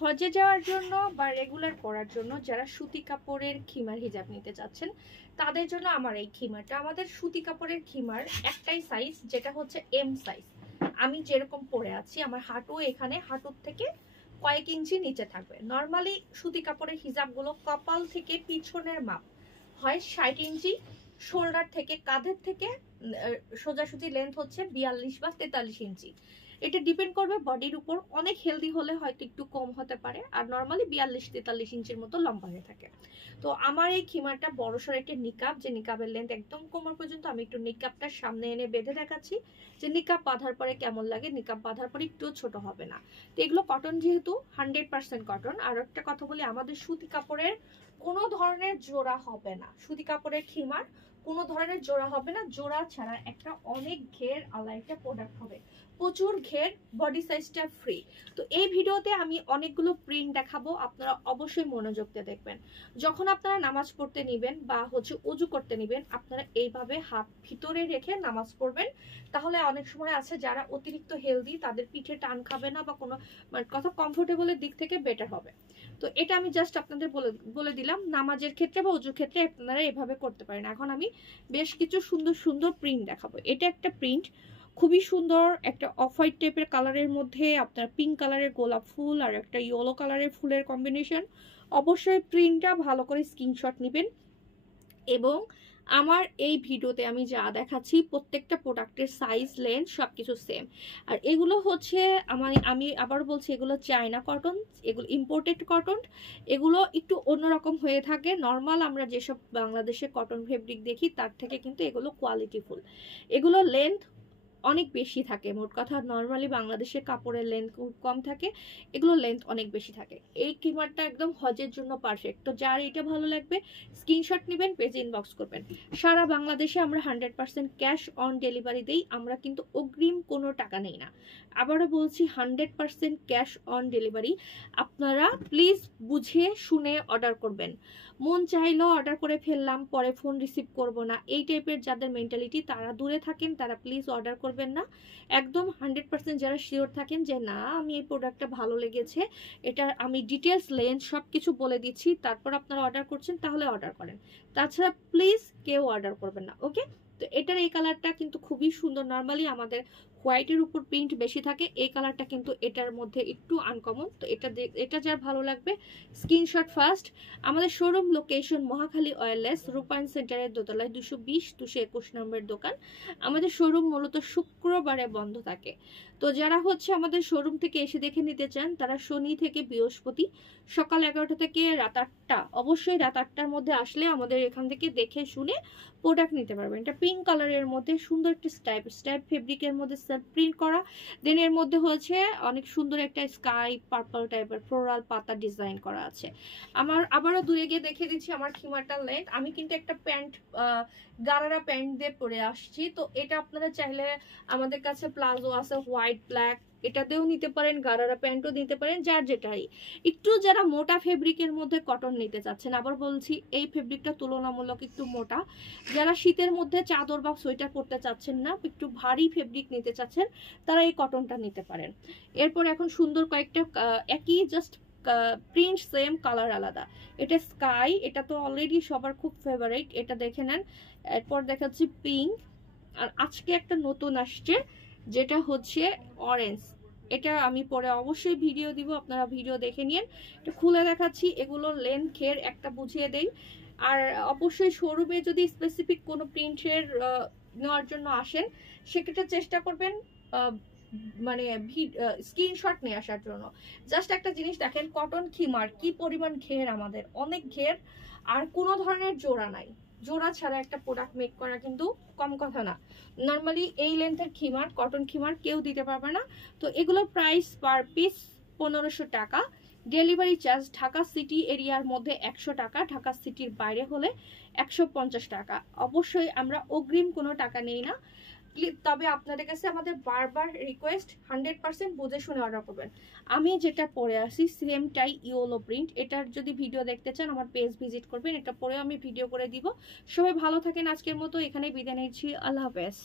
হজে যাওয়ার জন্য বা রেগুলার পরার জন্য যারা সুতি কাপড়ের খিমার হিজাব নিতে চাচ্ছেন তাদের জন্য আমার এই খিমারটা। আমাদের সুতি কাপড়ের খিমার একটাই সাইজ, যেটা হচ্ছে এম সাইজ। আমি যেরকম পরে আছি, আমার হাঁটু এখানে, হাঁটুর থেকে কয়েক ইঞ্চি নিচে থাকবে। নর্মালি সুতি কাপড়ের হিজাবগুলো কপাল থেকে পিছনের মাপ হয় 60 ইঞ্চি, শোল্ডার থেকে কাঁধের থেকে সোজাসুজি লেন্থ হচ্ছে 42 বা 43 ইঞ্চি। এটা ডিপেন্ড করবে বডির উপর। অনেক হেলদি হলে হয়তো একটু কম হতে পারে, আর নর্মালি 42-43 ইঞ্চির মতো লম্বা হয়ে থাকে। তো আমার এই খিমারটা বড়সড় একটা নিকাব, যে নিকাবের লেন্থ একদম কোমর পর্যন্ত। আমি একটু নিকাবটার সামনে এনে বেঁধে দেখাচ্ছি যে নিকাব বাঁধার পরে কেমন লাগে। নিকাব বাঁধার পরে একটু ছোট হবে না। তো এগুলো কটন, যেহেতু 100% কটন। আর একটা কথা বলি, আমাদের সুতি কাপড়ের কোনো ধরনের জোড়া হবে না। সুতি কাপড়ের খিমার কোনো ধরনের জোড়া হবে না। জোড়া ছাড়া একটা অনেক ঘের আলা একটা প্রোডাক্ট হবে, প্রচুর ঘের, বডি সাইজটা ফ্রি। তো এই ভিডিওতে আমি অনেকগুলো প্রিন্ট দেখাবো, আপনারা অবশ্যই মনোযোগ দিয়ে দেখবেন। যখন আপনারা নামাজ পড়তে নেবেন বা হচ্ছে উজু করতে নেবেন, আপনারা এইভাবে হাত ভিতরে রেখে নামাজ পড়বেন। তাহলে অনেক সময় আছে যারা অতিরিক্ত হেলদি, তাদের পিঠে টান খাবে না বা কোনো মানে কথা কমফোর্টেবলের দিক থেকে বেটার হবে। তো এটা আমি জাস্ট আপনাদের বলে দিলাম, নামাজের ক্ষেত্রে বা উজুর ক্ষেত্রে আপনারা এভাবে করতে পারেন। এখন আমি বেশ কিছু সুন্দর সুন্দর প্রিন্ট দেখাবো। এটা একটা প্রিন্ট, খুবই সুন্দর, একটা অফ হোয়াইট টাইপের কালারের মধ্যে আপনার পিঙ্ক কালারের গোলাপ ফুল আর একটা ইয়েলো কালারের ফুলের কম্বিনেশন। অবশ্যই প্রিন্টটা ভালো করে স্ক্রিনশট নেবেন। এবং আমার এই ভিডিওতে আমি যা দেখাচ্ছি প্রত্যেকটা প্রোডাক্টের সাইজ, লেন্থ সবকিছু সেম। আর এগুলো হচ্ছে আমি আবার বলছি, এগুলো চায়না কটন, এগুলো ইম্পোর্টেড কটন। এগুলো একটু অন্যরকম হয়ে থাকে। নর্মাল আমরা যেসব বাংলাদেশে কটন ফেব্রিক দেখি তার থেকে কিন্তু এগুলো কোয়ালিটিফুল। এগুলো লেন্থ অনেক বেশি থাকে। মোট কথা নর্মালি বাংলাদেশের কাপড়ের লেন্থ খুব কম থাকে, এগুলো লেন্থ অনেক বেশি থাকে। এই খিমারটা একদম হজের জন্য পারফেক্ট। তো যার এটা ভালো লাগবে স্ক্রিনশট নেবেন, পেজে ইনবক্স করবেন। সারা বাংলাদেশে আমরা 100% ক্যাশ অন ডেলিভারি দেই। আমরা কিন্তু অগ্রিম কোনো টাকা নেই না। আবারও বলছি, 100% ক্যাশ অন ডেলিভারি। আপনারা প্লিজ বুঝে শুনে অর্ডার করবেন। মন চাইলেও অর্ডার করে ফেললাম, পরে ফোন রিসিভ করব না, এই টাইপের যাদের মেন্টালিটি, তারা দূরে থাকেন, তারা প্লিজ অর্ডার করবেন না। একদম 100% যারা শিওর থাকেন যে না আমি এই প্রোডাক্টটা ভালো লেগেছে, এটা আমি ডিটেলস লেন্থ সব কিছু বলে দিচ্ছি, তারপর আপনারা অর্ডার করছেন, তাহলে অর্ডার করেন। তাছাড়া প্লিজ কেউ অর্ডার করবেন না, ওকে? তো এটার এই কালারটা কিন্তু খুবই সুন্দর। নর্মালি আমাদের হোয়াইটের উপর প্রিন্ট বেশি থাকে, এই কালারটা কিন্তু এটার মধ্যে একটু আনকমন। তো এটা যার ভালো লাগবে স্ক্রিনশট ফার্স্ট। আমাদের শোরুম লোকেশন মহাখালী ওয়্যারলেস, রূপায়ণ সেন্টারের দোতলায় 220-221 নম্বর দোকান। আমাদের শোরুম মূলত শুক্রবারে বন্ধ থাকে। তো যারা হচ্ছে আমাদের শোরুম থেকে এসে দেখে নিতে চান, তারা শনি থেকে বৃহস্পতি সকাল 11টা থেকে রাত 8টা, অবশ্যই রাত 8টার মধ্যে আসলে আমাদের এখান থেকে দেখে শুনে প্রোডাক্ট নিতে পারবেন। এটা পিঙ্ক কালারের মধ্যে সুন্দর একটা স্টাইপ ফেব্রিকের মধ্যে সেলফ প্রিন্ট করা। দেন এর মধ্যে হচ্ছে অনেক সুন্দর একটা স্কাই পার্পল টাইপের ফ্লোরাল পাতা ডিজাইন করা আছে। আমার আবারও দূরে গিয়ে দেখে দিচ্ছি আমার খিমারটার লেন্থ। আমি কিন্তু একটা প্যান্ট, গারারা প্যান্ট দিয়ে পরে আসছি। তো এটা আপনারা চাইলে, আমাদের কাছে প্লাজো আছে হোয়াইট ব্ল্যাক, এটা দিয়েও নিতে পারেন, গারারা প্যান্টও নিতে পারেন, যার যেটাই। একটু যারা মোটা ফেব্রিকের মধ্যে কটন নিতে চাচ্ছেন, আবার বলছি এই ফেব্রিকটা তুলনামূলক একটু মোটা। যারা শীতের মধ্যে চাদর বা সোয়েটার পরতে চাচ্ছেন না, একটু ভারী ফেব্রিক নিতে চাচ্ছেন, তারা এই কটনটা নিতে পারেন। এরপর এখন সুন্দর কয়েকটা একই জাস্ট প্রিন্ট, সেম কালার আলাদা। এটা স্কাই, এটা তো অলরেডি সবার খুব ফেভারিট, এটা দেখে নেন। এরপর দেখাচ্ছি পিঙ্ক, আর আজকে একটা নতুন আসছে যেটা হচ্ছে অরেঞ্জ। এটা আমি পরে অবশ্যই ভিডিও দিব, আপনারা ভিডিও দেখে নিন। এটা খুলে দেখাচ্ছি, এগুলোর লেন্থ ঘের একটা বুঝিয়ে দেই। আর অবশ্যই শোরুমে যদি স্পেসিফিক কোনো প্রিন্টের নেওয়ার জন্য আসেন, সেক্ষেত্রে চেষ্টা করবেন মানে স্ক্রিনশট নিয়ে আসার জন্য। জাস্ট একটা জিনিস দেখেন, কটন খিমার কি পরিমাণ ঘের, আমাদের অনেক ঘের, আর কোনো ধরনের জোড়া নাই। জোড়া ছাড়া একটা প্রোডাক্ট মেক করা কিন্তু কম কথা না। নর্মালি এই লেন্থের খিমার, কটন খিমার কেউ দিতে পারবে না। তো এগুলোর প্রাইস পার পিস 1500 টাকা। ডেলিভারি চার্জ ঢাকা সিটি এরিয়ার মধ্যে 100 টাকা, ঢাকা সিটির বাইরে হলে 150 টাকা। অবশ্যই আমরা অগ্রিম কোনো টাকা নেই না। তবে আপনাদের কাছে আমাদের বারবার রিকোয়েস্ট, 100% বুঝে শুনে অর্ডার করবেন। আমি যেটা পরে আসি সেমটাই ইয়েলো প্রিন্ট, এটার যদি ভিডিও দেখতে চান আমার পেজ ভিজিট করবেন, এটা পরে আমি ভিডিও করে দিব। সবাই ভালো থাকেন, আজকের মতো এখানে বিদায় নিচ্ছি, আল্লাহ হাফেজ।